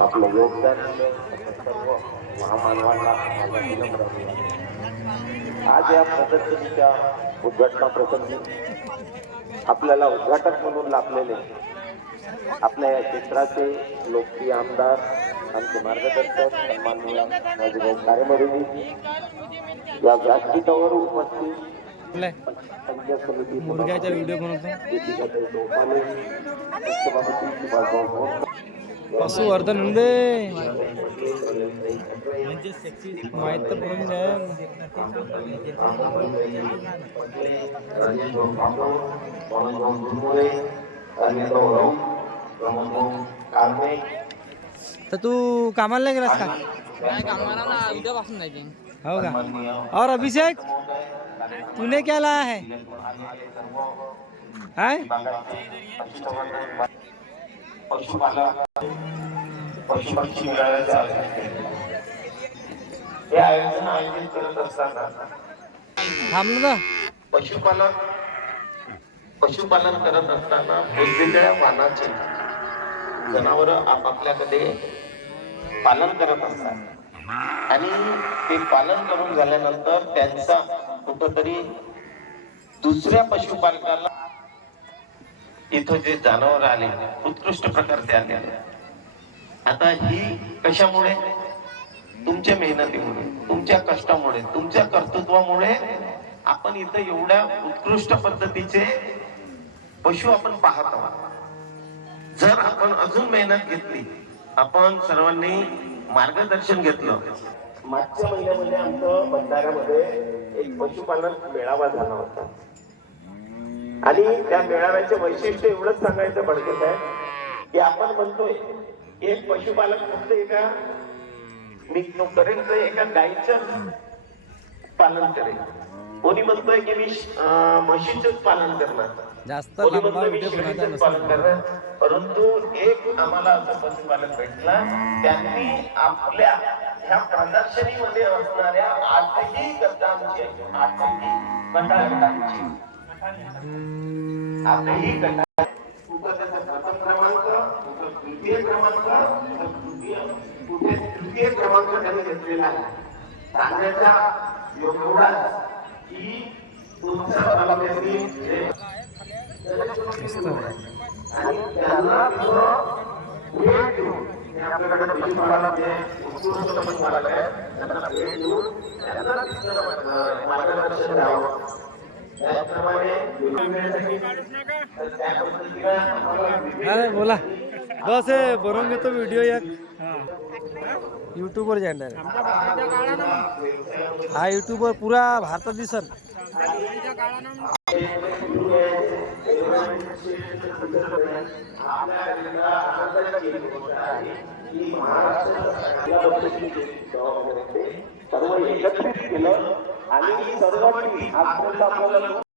आपलं योगदान सर्व महामानवांना माझा विनम्र आज या प्रदर्शनीच्या उद्घाटना प्रसंगी आपल्याला उद्घाटक म्हणून लाभलेले आपल्या या क्षेत्राचे लोकप्रिय आमदार आमचे मार्गदर्शक सन्माननीय माझे कार्यमंडळी या व्यासपीठावर उपस्थित मुर्ग्याचा व्हिडिओ बनवतो पशुवर्धन हुंदे माहित तर पडून द्या तर तू कामाला नाही गेलास का? काय कामाला ना उद्यापासून जायचे. हो का? और अभिषेक तूने क्या लाया है? पशुपक्षी मेळाव्याचे आयोजन केले. हे आयोजन आयोजित करत असताना थांबलं पशुपालन करत असताना वेगवेगळ्या वाहनाचे जनावर आपापल्याकडे पालन करत असतात आणि ते पालन करून झाल्यानंतर त्यांचा कुठंतरी दुसऱ्या पशुपालकाला इथं जे जनावर आले उत्कृष्ट प्रकारचे आले. आता ही कशामुळे? तुमच्या मेहनतीमुळे, तुमच्या कष्टामुळे, तुमच्या कर्तृत्वामुळे आपण इथं एवढ्या उत्कृष्ट पद्धतीचे पशु आपण पाहत आहोत. जर आपण अजून मेहनत घेतली, आपण सर्वांनी मार्गदर्शन घेतलं. मागच्या महिन्यामध्ये आमचं भंडाऱ्यामध्ये एक पशुपालन मेळावा झाला होता आणि त्या मेळाव्याचे वैशिष्ट्य एवढंच सांगायचं भडकत आहे की आपण म्हणतोय एक पशुपालक फक्त एका मी करेन तर एका गायीचं पालन करेल, कोणी म्हणतोय की मी म्हशीचं पालन करणार, जास्त कोणी लंबा म्हणतोय मी व्हिडिओ शेळीचं बनायचा पालन नसतो. करणार. परंतु एक आम्हाला असं पशुपालक भेटला, त्यांनी आपल्या ह्या प्रदर्शनीमध्ये असणाऱ्या आठही गटांची प्रथम क्रमांक, द्वितीय क्रमांक, तृतीय क्रमांक त्यांनी घेतलेला आहे. सांगण्याचा एवढा की तुमच्या तालुक्यातली आणि त्यांना भेट देऊन आपल्याकडे पशुपालक उत्कृष्ट पशुपालक आहे, त्यांना भेट देऊन त्यांना मार्गदर्शन द्यावं. त्याप्रमाणे अरे बोला बस हे बनवून घेतो व्हिडिओ एक यूट्यूबवर जाणार. हा यूट्यूबवर पुरा भारतात दिसल. सर्व एकत्रित केलं आणि सर्वांनी